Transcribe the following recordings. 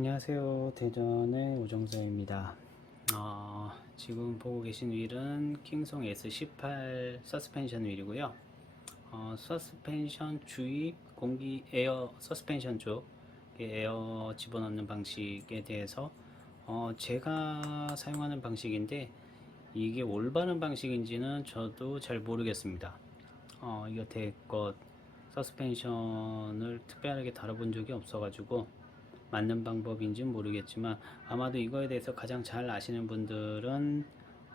안녕하세요. 대전의 오정서입니다. 지금 보고 계신 휠은 킹송 S18 서스펜션 휠이고요. 서스펜션 주입 공기 에어 서스펜션 쪽 에어 집어넣는 방식에 대해서 제가 사용하는 방식인데 이게 올바른 방식인지는 저도 잘 모르겠습니다. 여태껏 서스펜션을 특별하게 다뤄본 적이 없어가지고 맞는 방법인지는 모르겠지만 아마도 이거에 대해서 가장 잘 아시는 분들은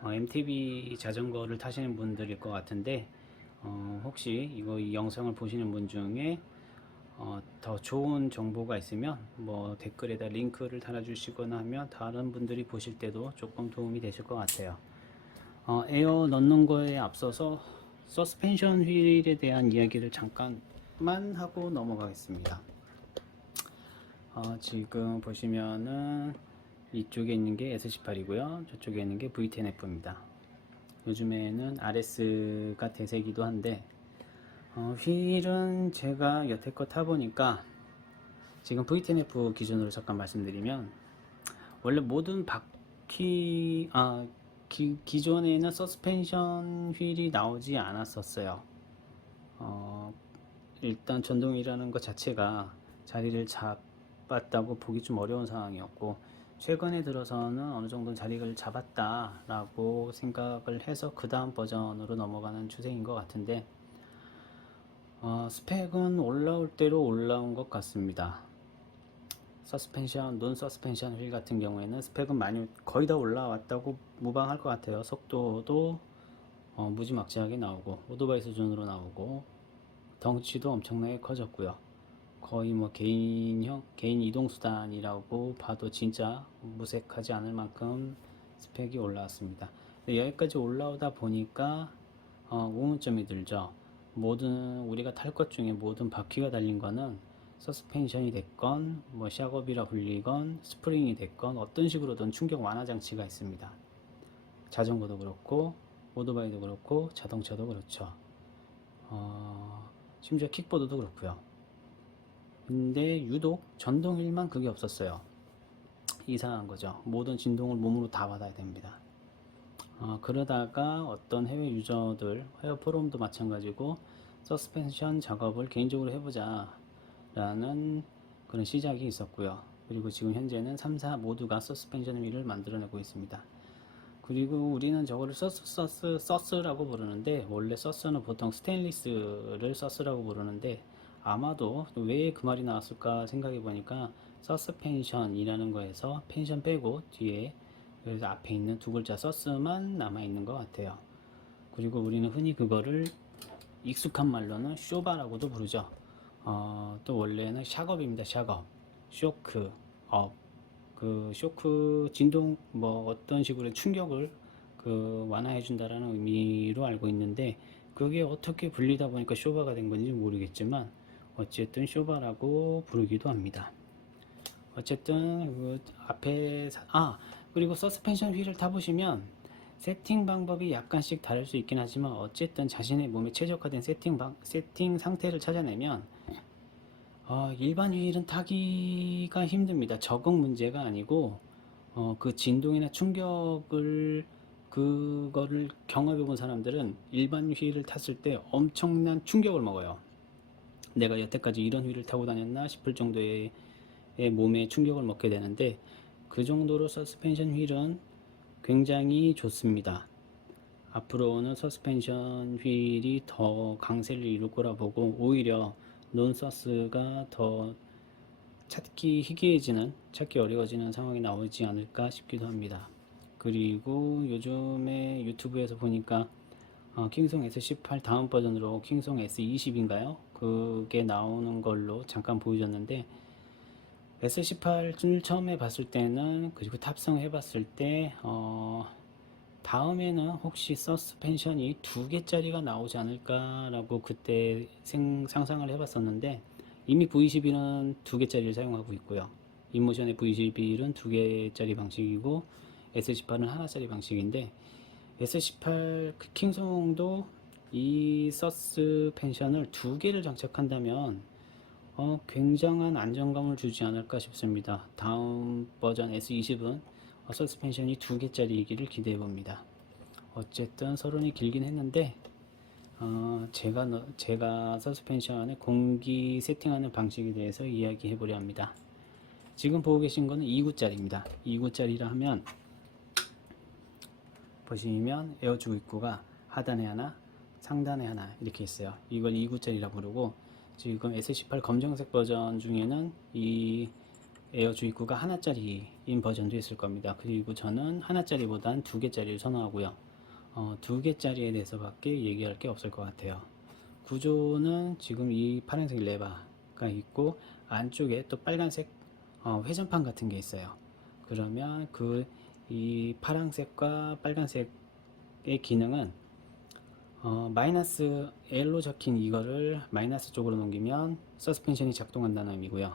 MTB 자전거를 타시는 분들일 것 같은데 혹시 이 영상을 보시는 분 중에 더 좋은 정보가 있으면 뭐 댓글에다 링크를 달아주시거나 하면 다른 분들이 보실 때도 조금 도움이 되실 것 같아요. 에어 넣는 거에 앞서서 서스펜션 휠에 대한 이야기를 잠깐만 하고 넘어가겠습니다. 지금 보시면은 이쪽에 있는 게 S18이고요. 저쪽에 있는 게 V10F입니다. 요즘에는 RS가 대세기도 한데 휠은 제가 여태껏 타보니까 지금 V10F 기준으로 잠깐 말씀드리면 원래 모든 바퀴 기존에는 서스펜션 휠이 나오지 않았었어요. 일단 전동이라는 것 자체가 자리를 잡았다고 보기 좀 어려운 상황이었고 최근에 들어서는 어느 정도 자리를 잡았다라고 생각을 해서 그 다음 버전으로 넘어가는 추세인 것 같은데 스펙은 올라올 대로 올라온 것 같습니다. 서스펜션, 논 서스펜션 휠 같은 경우에는 스펙은 많이 거의 다 올라왔다고 무방할 것 같아요. 속도도 무지막지하게 나오고 오토바이 수준으로 나오고 덩치도 엄청나게 커졌고요. 거의 뭐 개인 이동수단이라고 봐도 진짜 무색하지 않을 만큼 스펙이 올라왔습니다. 여기까지 올라오다 보니까 의문점이 들죠. 모든 우리가 탈 것 중에 모든 바퀴가 달린 거는 서스펜션이 됐건 뭐 샥업이라 불리건 스프링이 됐건 어떤 식으로든 충격 완화 장치가 있습니다. 자전거도 그렇고 오토바이도 그렇고 자동차도 그렇죠. 심지어 킥보드도 그렇고요. 근데 유독 전동휠만 그게 없었어요. 이상한 거죠. 모든 진동을 몸으로 다 받아야 됩니다. 그러다가 어떤 해외 유저들, 해외 포럼도 마찬가지고 서스펜션 작업을 개인적으로 해보자 라는 그런 시작이 있었고요. 그리고 지금 현재는 3사 모두가 서스펜션 휠을 만들어내고 있습니다. 그리고 우리는 저거를 서스라고 부르는데 원래 서스는 보통 스테인리스를 서스라고 부르는데 아마도 왜 그 말이 나왔을까 생각해 보니까 서스펜션이라는 거에서 펜션 빼고 뒤에 그래서 앞에 있는 두 글자 서스만 남아 있는 것 같아요. 그리고 우리는 흔히 그거를 익숙한 말로는 쇼바라고도 부르죠. 또 원래는 샥업입니다. 샥업, 쇼크, 업. 그 쇼크 진동 뭐 어떤 식으로 충격을 완화해 준다라는 의미로 알고 있는데 그게 어떻게 불리다 보니까 쇼바가 된 건지 모르겠지만 어쨌든 쇼바라고 부르기도 합니다. 어쨌든 그 앞에 그리고 서스펜션 휠을 타보시면 세팅 방법이 약간씩 다를 수 있긴 하지만 어쨌든 자신의 몸에 최적화된 세팅 상태를 찾아내면 일반 휠은 타기가 힘듭니다. 적응 문제가 아니고 그 진동이나 충격을 그거를 경험해 본 사람들은 일반 휠을 탔을 때 엄청난 충격을 먹어요. 내가 여태까지 이런 휠을 타고 다녔나 싶을 정도의 몸에 충격을 먹게 되는데 그 정도로 서스펜션 휠은 굉장히 좋습니다. 앞으로는 서스펜션 휠이 더 강세를 이룰 거라 보고 오히려 논서스가 더 찾기 어려워지는 상황이 나오지 않을까 싶기도 합니다. 그리고 요즘에 유튜브에서 보니까 킹송 S18 다음 버전으로 킹송 S20인가요? 그게 나오는 걸로 잠깐 보여줬는데 S18을 처음에 봤을 때는 그리고 탑승 해봤을 때 다음에는 혹시 서스펜션이 두 개짜리가 나오지 않을까라고 그때 상상을 해봤었는데 이미 V11은 두 개짜리를 사용하고 있고요. 인모션의 V11은 두 개짜리 방식이고 S18은 하나짜리 방식인데 S18 킹송도 이 서스펜션을 두 개를 장착한다면 굉장한 안정감을 주지 않을까 싶습니다. 다음 버전 S20은 서스펜션이 2개짜리이기를 기대해 봅니다. 어쨌든 서론이 길긴 했는데 제가 서스펜션의 공기 세팅하는 방식에 대해서 이야기해 보려 합니다. 지금 보고 계신 거는 2구짜리입니다. 2구짜리라 하면 보시면 에어 주입구가 하단에 하나, 상단에 하나 이렇게 있어요. 이걸 2구짜리라고 부르고, 지금 S18 검정색 버전 중에는 이 에어 주입구가 하나짜리인 버전도 있을 겁니다. 그리고 저는 하나짜리보단 2개짜리를 선호하고요. 2개짜리에 대해서밖에 얘기할 게 없을 것 같아요. 구조는 지금 이 파란색 레바가 있고, 안쪽에 또 빨간색 회전판 같은 게 있어요. 그러면 이 파란색과 빨간색의 기능은 마이너스 L로 적힌 이거를 마이너스 쪽으로 넘기면 서스펜션이 작동한다는 의미고요.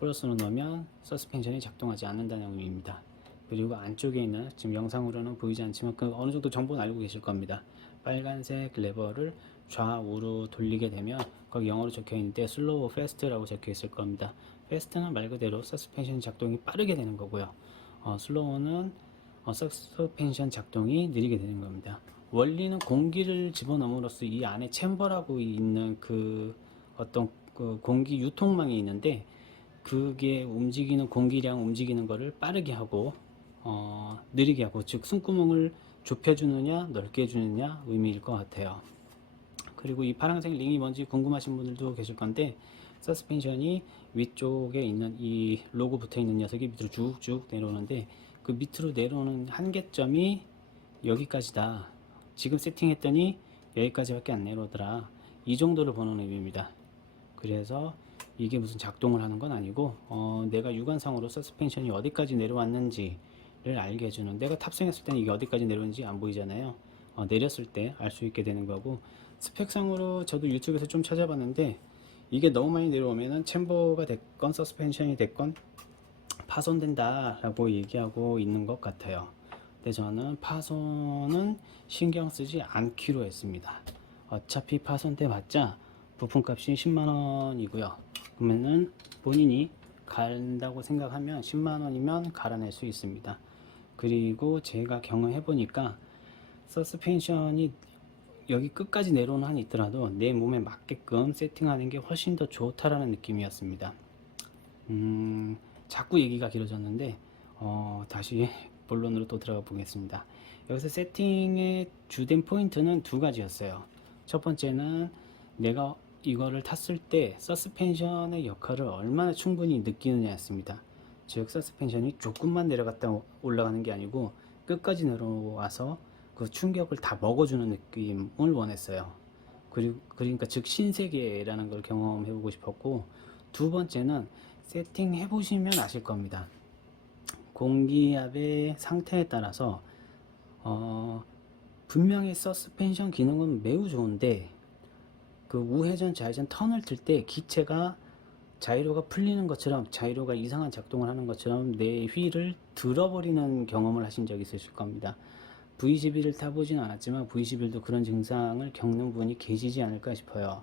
플러스로 넣으면 서스펜션이 작동하지 않는다는 의미입니다. 그리고 안쪽에 있는, 지금 영상으로는 보이지 않지만 그 어느 정도 정보는 알고 계실 겁니다. 빨간색 레버를 좌우로 돌리게 되면 거기 영어로 적혀 있는데 슬로우 패스트라고 적혀 있을 겁니다. 패스트는 말 그대로 서스펜션 작동이 빠르게 되는 거고요. 슬로우는 서스펜션 작동이 느리게 되는 겁니다. 원리는 공기를 집어넣음으로써 이 안에 챔버라고 있는 어떤 공기 유통망이 있는데, 그게 공기량 움직이는 거를 빠르게 하고 느리게 하고, 즉 숨구멍을 좁혀주느냐 넓게 해주느냐 의미일 것 같아요. 그리고 이 파란색 링이 뭔지 궁금하신 분들도 계실 건데, 서스펜션이 위쪽에 있는 이 로고 붙어 있는 녀석이 밑으로 쭉쭉 내려오는데, 그 밑으로 내려오는 한계점이 여기까지다. 지금 세팅했더니 여기까지밖에 안 내려오더라. 이 정도를 보는 의미입니다. 그래서 이게 무슨 작동을 하는 건 아니고 내가 육안상으로 서스펜션이 어디까지 내려왔는지를 알게 해주는, 내가 탑승했을 때는 이게 어디까지 내려오는지 안 보이잖아요. 내렸을 때 알 수 있게 되는 거고, 스펙상으로 저도 유튜브에서 좀 찾아봤는데 이게 너무 많이 내려오면은 챔버가 됐건 서스펜션이 됐건 파손된다 라고 얘기하고 있는 것 같아요. 근데 저는 파손은 신경 쓰지 않기로 했습니다. 어차피 파손돼 봤자 부품값이 10만원이고요 그러면은 본인이 간다고 생각하면 10만원이면 갈아낼 수 있습니다. 그리고 제가 경험해 보니까 서스펜션이 여기 끝까지 내려오는 한이 있더라도 내 몸에 맞게끔 세팅하는 게 훨씬 더 좋다라는 느낌이었습니다. 자꾸 얘기가 길어졌는데 다시 본론으로 또 들어가 보겠습니다. 여기서 세팅의 주된 포인트는 2가지였어요. 첫 번째는 내가 이거를 탔을 때 서스펜션의 역할을 얼마나 충분히 느끼느냐였습니다. 즉 서스펜션이 조금만 내려갔다 올라가는 게 아니고 끝까지 내려와서 그 충격을 다 먹어주는 느낌을 원했어요. 그러니까 즉 신세계라는 걸 경험해 보고 싶었고, 두 번째는 세팅 해보시면 아실 겁니다. 공기압의 상태에 따라서 분명히 서스펜션 기능은 매우 좋은데, 그 우회전 좌회전 턴을 틀 때 기체가 자이로가 풀리는 것처럼, 자이로가 이상한 작동을 하는 것처럼 내 휠을 들어버리는 경험을 하신 적이 있으실 겁니다. V11을 타보진 않았지만 V11도 그런 증상을 겪는 분이 계시지 않을까 싶어요.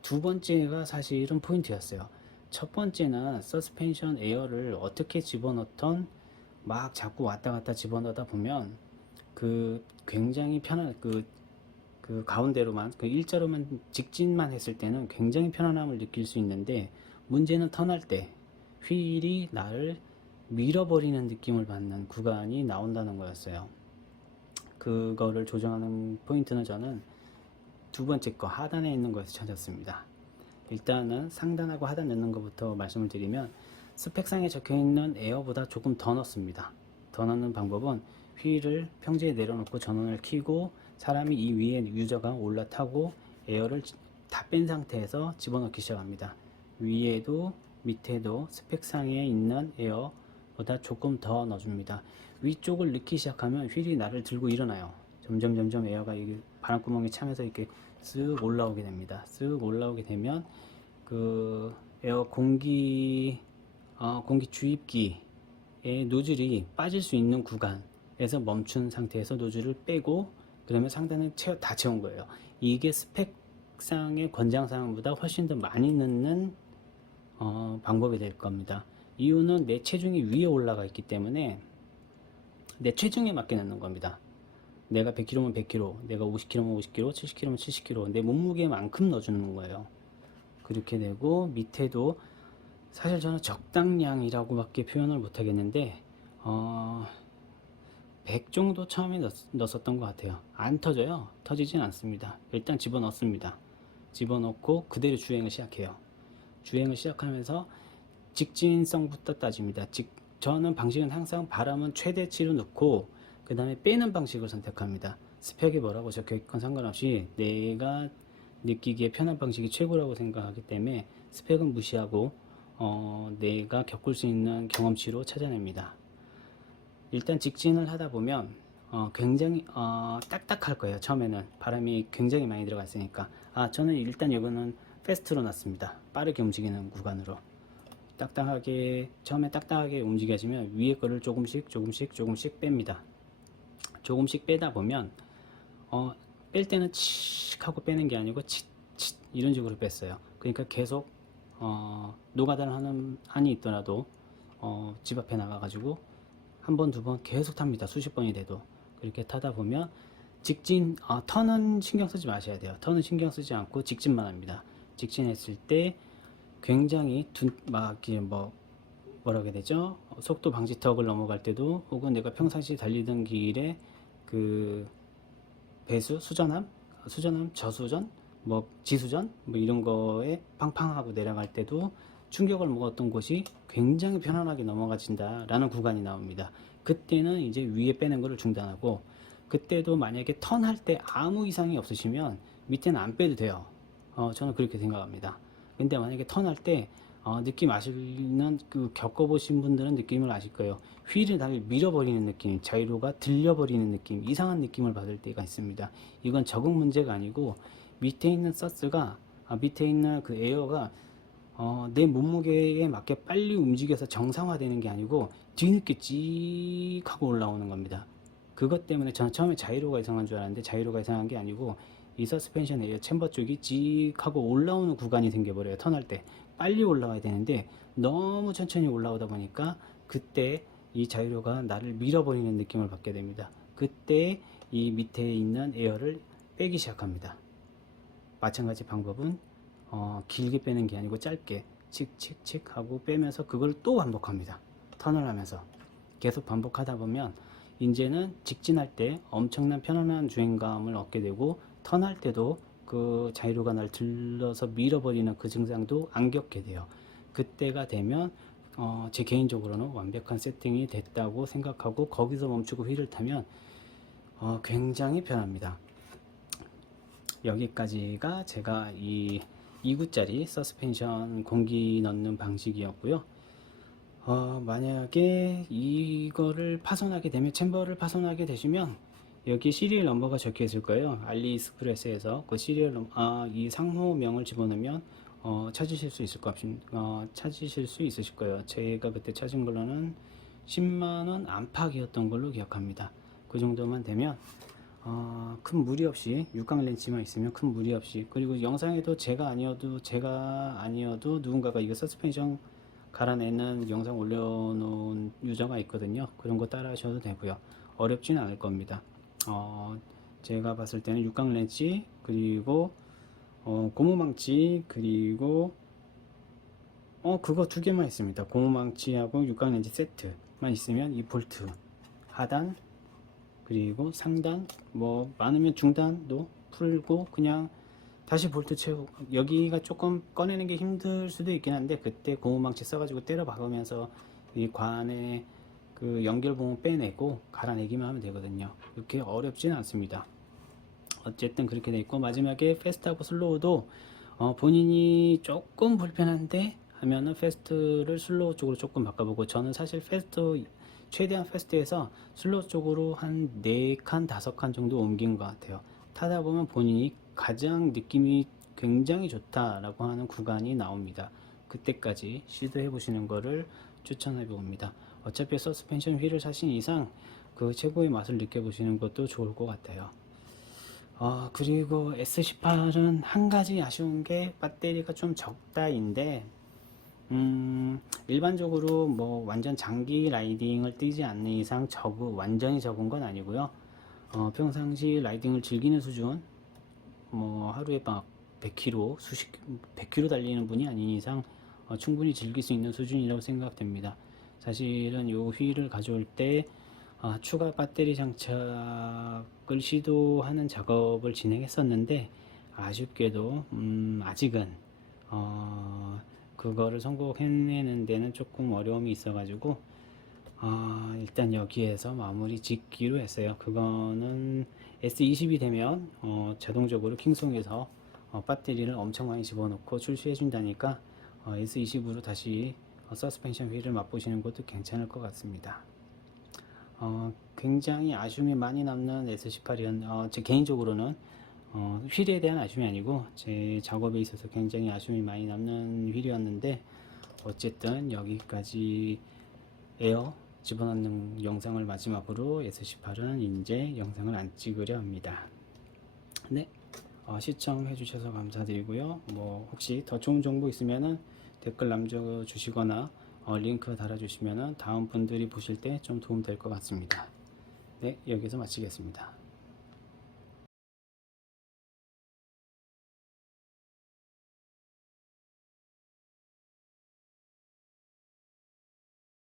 두 번째가 사실은 포인트였어요. 첫 번째는 서스펜션 에어를 어떻게 집어넣던 막 자꾸 왔다 갔다 집어넣다 보면 굉장히 편한 가운데로만 일자로만 직진만 했을 때는 굉장히 편안함을 느낄 수 있는데, 문제는 턴할 때 휠이 나를 밀어버리는 느낌을 받는 구간이 나온다는 거였어요. 그거를 조정하는 포인트는 저는 두 번째 거 하단에 있는 거에서 찾았습니다. 일단은 상단하고 하단 넣는 것부터 말씀을 드리면, 스펙상에 적혀있는 에어보다 조금 더 넣습니다. 더 넣는 방법은 휠을 평지에 내려놓고 전원을 켜고 사람이 이 위에 유저가 올라타고 에어를 다 뺀 상태에서 집어넣기 시작합니다. 위에도 밑에도 스펙상에 있는 에어보다 조금 더 넣어줍니다. 위쪽을 넣기 시작하면 휠이 나를 들고 일어나요. 점점 에어가 바람구멍에 차면서 이렇게 쓱 올라오게 됩니다. 쓱 올라오게 되면 에어 공기 주입기의 노즐이 빠질 수 있는 구간에서 멈춘 상태에서 노즐을 빼고, 그러면 상단은 다 채운 거예요. 이게 스펙 색상의 권장사항보다 훨씬 더 많이 넣는 방법이 될 겁니다. 이유는 내 체중이 위에 올라가 있기 때문에 내 체중에 맞게 넣는 겁니다. 내가 100kg면 100kg, 내가 50kg면 50kg, 70kg면 70kg, 내 몸무게만큼 넣어주는 거예요. 그렇게 되고 밑에도 사실 저는 적당량이라고밖에 표현을 못 하겠는데 100 정도 처음에 넣었던 것 같아요. 안 터져요. 터지진 않습니다. 일단 집어넣습니다. 집어넣고 그대로 주행을 시작해요. 주행을 시작하면서 직진성부터 따집니다. 저는 방식은 항상 바람은 최대치로 넣고 그 다음에 빼는 방식을 선택합니다. 스펙이 뭐라고 적혀있건 상관없이 내가 느끼기에 편한 방식이 최고라고 생각하기 때문에 스펙은 무시하고 내가 겪을 수 있는 경험치로 찾아냅니다. 일단 직진을 하다 보면 굉장히 딱딱할 거예요. 처음에는 바람이 굉장히 많이 들어가 있으니까. 저는 일단 이거는 패스트로 놨습니다. 빠르게 움직이는 구간으로. 처음에 딱딱하게 움직여지면 위에 거를 조금씩 뺍니다. 조금씩 빼다 보면 뺄 때는 칙 하고 빼는 게 아니고 칙 이런 식으로 뺐어요. 그러니까 계속 노가다를 하는 한이 있더라도 집 앞에 나가가지고 한 번, 두 번 계속 탑니다. 수십 번이 돼도. 그렇게 타다 보면 턴은 신경 쓰지 마셔야 돼요. 턴은 신경 쓰지 않고 직진만 합니다. 직진했을 때 굉장히 뭐라고 해야 되죠? 속도 방지턱을 넘어갈 때도 혹은 내가 평상시 달리던 길에 그 배수, 수전함, 저수전, 지수전 이런 거에 팡팡하고 내려갈 때도 충격을 먹었던 곳이 굉장히 편안하게 넘어가진다 라는 구간이 나옵니다. 그때는 이제 위에 빼는 거를 중단하고, 그때도 만약에 턴할 때 아무 이상이 없으시면 밑에는 안 빼도 돼요. 저는 그렇게 생각합니다. 근데 만약에 턴할 때 느낌 아시는 겪어보신 분들은 느낌을 아실 거예요. 휠이 나를 밀어버리는 느낌, 자이로가 들려버리는 느낌, 이상한 느낌을 받을 때가 있습니다. 이건 적응 문제가 아니고 밑에 있는 밑에 있는 그 에어가 내 몸무게에 맞게 빨리 움직여서 정상화되는 게 아니고 뒤늦게 찍 하고 올라오는 겁니다. 그것 때문에 저는 처음에 자이로가 이상한 줄 알았는데 자이로가 이상한 게 아니고 이 서스펜션 에어 챔버 쪽이 찍 하고 올라오는 구간이 생겨버려요. 턴할 때 빨리 올라와야 되는데 너무 천천히 올라오다 보니까 그때 이 자이로가 나를 밀어버리는 느낌을 받게 됩니다. 그때 이 밑에 있는 에어를 빼기 시작합니다. 마찬가지 방법은 길게 빼는 게 아니고 짧게 칙칙칙 하고 빼면서 그걸 또 반복합니다. 턴을 하면서 계속 반복하다 보면 이제는 직진할 때 엄청난 편안한 주행감을 얻게 되고 턴할 때도 그 자이로가 날 들러서 밀어버리는 그 증상도 안 겪게 돼요. 그때가 되면 제 개인적으로는 완벽한 세팅이 됐다고 생각하고 거기서 멈추고 휠을 타면 굉장히 편합니다. 여기까지가 제가 이 2구짜리 서스펜션 공기 넣는 방식이었고요. 만약에 이거를 파손하게 되면, 챔버를 파손하게 되시면 여기 시리얼 넘버가 적혀 있을 거예요. 알리익스프레스에서 그 이 상호명을 집어넣으면 찾으실 수 있으실 거예요. 제가 그때 찾은 걸로는 10만원 안팎이었던 걸로 기억합니다. 그 정도만 되면 큰 무리 없이, 육각 렌치만 있으면 큰 무리 없이, 그리고 영상에도 제가 아니어도 누군가가 이거 서스펜션 갈아내는 영상 올려놓은 유저가 있거든요. 그런 거 따라 하셔도 되고요. 어렵진 않을 겁니다. 제가 봤을 때는 육각 렌치, 그리고 고무망치, 그리고 그거 두 개만 있습니다. 고무망치하고 육각 렌치 세트만 있으면 이 볼트 하단 그리고 상단, 많으면 중단도 풀고 그냥 다시 볼트 채우고, 여기가 조금 꺼내는 게 힘들 수도 있긴 한데 그때 고무망치 써가지고 때려 박으면서 이 관에 그 연결 부분 빼내고 갈아내기만 하면 되거든요. 이렇게 어렵지는 않습니다. 어쨌든 그렇게 돼 있고, 마지막에 패스트하고 슬로우도 본인이 조금 불편한데 하면은 패스트를 슬로우 쪽으로 조금 바꿔보고, 저는 사실 최대한 패스트에서 슬로우 쪽으로 한 4칸, 5칸 정도 옮긴 것 같아요. 타다 보면 본인이 가장 느낌이 굉장히 좋다라고 하는 구간이 나옵니다. 그때까지 시도해 보시는 거를 추천해 봅니다. 어차피 서스펜션 휠을 사신 이상 그 최고의 맛을 느껴보시는 것도 좋을 것 같아요. 그리고 S18은 한 가지 아쉬운 게 배터리가 좀 적다인데, 일반적으로 뭐 완전 장기 라이딩을 뛰지 않는 이상 완전히 적은 건 아니고요. 평상시 라이딩을 즐기는 수준, 뭐 하루에 막 100km, 100km 달리는 분이 아닌 이상 충분히 즐길 수 있는 수준이라고 생각됩니다. 사실은 이 휠을 가져올 때 추가 배터리 장착을 시도하는 작업을 진행했었는데 아쉽게도 아직은 그거를 성공해내는 데는 조금 어려움이 있어가지고 일단 여기에서 마무리 짓기로 했어요. 그거는 S20이 되면 자동적으로 킹송에서 배터리를 엄청 많이 집어넣고 출시해 준다니까 S20으로 다시 서스펜션 휠을 맛보시는 것도 괜찮을 것 같습니다. 굉장히 아쉬움이 많이 남는 S18이었, 제 개인적으로는 휠에 대한 아쉬움이 아니고 제 작업에 있어서 굉장히 아쉬움이 많이 남는 휠이었는데 어쨌든 여기까지 에어 집어넣는 영상을 마지막으로 S18은 이제 영상을 안 찍으려 합니다. 네, 시청해 주셔서 감사드리고요. 뭐 혹시 더 좋은 정보 있으면은 댓글 남겨주시거나 링크 달아주시면은 다음 분들이 보실 때 좀 도움 될 것 같습니다. 네, 여기서 마치겠습니다.